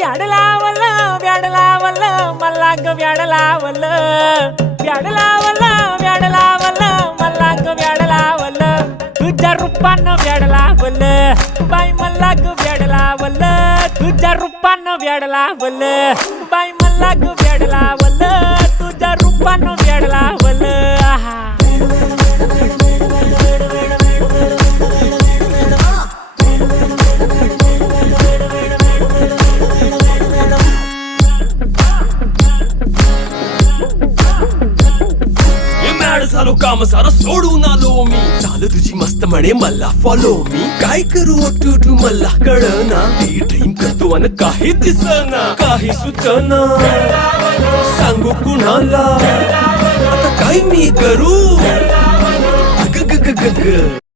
व्याड लावलं व्याड लावलं मला ग व्याड लावलं व्याड लावलं व्याड लावलं मला ग व्याड लावलं तुझ्या रूपानं व्याड लावलं बाई मला ग व्याड लावलं तुझ्या रूपानं व्याड लावलं बाई मला ग व्याड लावलं तुझ्या रूपानं व्याड लावलं आहा झालो काम सारं सोडून आलो मी चाल तुझी मस्त म्हणे मला फॉलो मी काय करू टू मला कळना ती ड्रीम करतो आणि काही दिसना काही सुचना सांगू कुणाला आता काय मी करू ग ग ग ग ग